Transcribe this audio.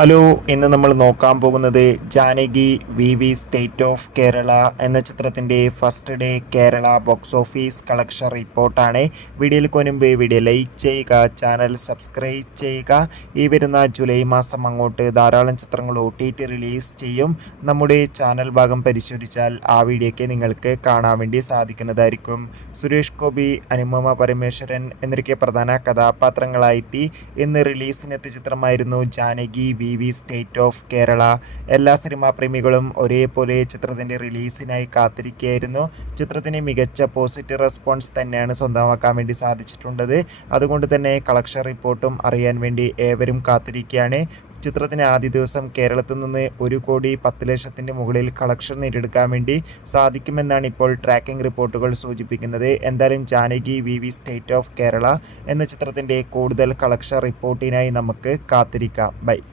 Hello, ഇന്ന് നമ്മൾ നോക്കാൻ പോകുന്നത് Janaki V state of Kerala എന്ന ചിത്രത്തിൻ്റെ first day Kerala box office collection റിപ്പോർട്ടാണ്. വീഡിയോയിൽ മുൻപ് വീഡിയോ ലൈക്ക് ചെയ്യുക, ചാനൽ സബ്സ്ക്രൈബ് ചെയ്യുക. ഈ വരുന്ന ജൂലൈ മാസം അങ്ങോട്ട് ധാരാളം ചിത്രങ്ങൾ OTT റിലീസ് ചെയ്യും. നമ്മുടെ ചാനൽ ഭാഗം പരിശോധിച്ചാൽ ആ വീഡിയോയ്ക്ക് നിങ്ങൾക്ക് കാണാൻ വേണ്ടി സാധിക്കുന്നതായിരിക്കും. സുരേഷ് ഗോപി, അനുപമ പരമേശ്വരൻ എന്നൊക്കെ പ്രധാന കഥാപാത്രങ്ങളായിട്ട് ഇന്ന് റിലീസിനെത്തിയ ചിത്രമായിരുന്നു Janaki V state of Kerala. എല്ലാ സിനിമാ പ്രേമികളും ഒരേപോലെ ചിത്രത്തിൻ്റെ റിലീസിനായി കാത്തിരിക്കുകയായിരുന്നു. ചിത്രത്തിന് മികച്ച പോസിറ്റീവ് റെസ്പോൺസ് തന്നെയാണ് സ്വന്തമാക്കാൻ വേണ്ടി സാധിച്ചിട്ടുള്ളത്. അതുകൊണ്ട് തന്നെ കളക്ഷൻ റിപ്പോർട്ടും അറിയാൻ വേണ്ടി ഏവരും കാത്തിരിക്കുകയാണ്. ചിത്രത്തിന് ആദ്യ ദിവസം കേരളത്തിൽ നിന്ന് 1,10,00,000 മുകളിൽ കളക്ഷൻ നേടിയെടുക്കാൻ വേണ്ടി സാധിക്കുമെന്നാണ് ഇപ്പോൾ ട്രാക്കിംഗ് റിപ്പോർട്ടുകൾ സൂചിപ്പിക്കുന്നത്. എന്തായാലും Janaki V state of Kerala എന്ന ചിത്രത്തിൻ്റെ കൂടുതൽ കളക്ഷൻ റിപ്പോർട്ടിനായി നമുക്ക് കാത്തിരിക്കാം. ബൈ.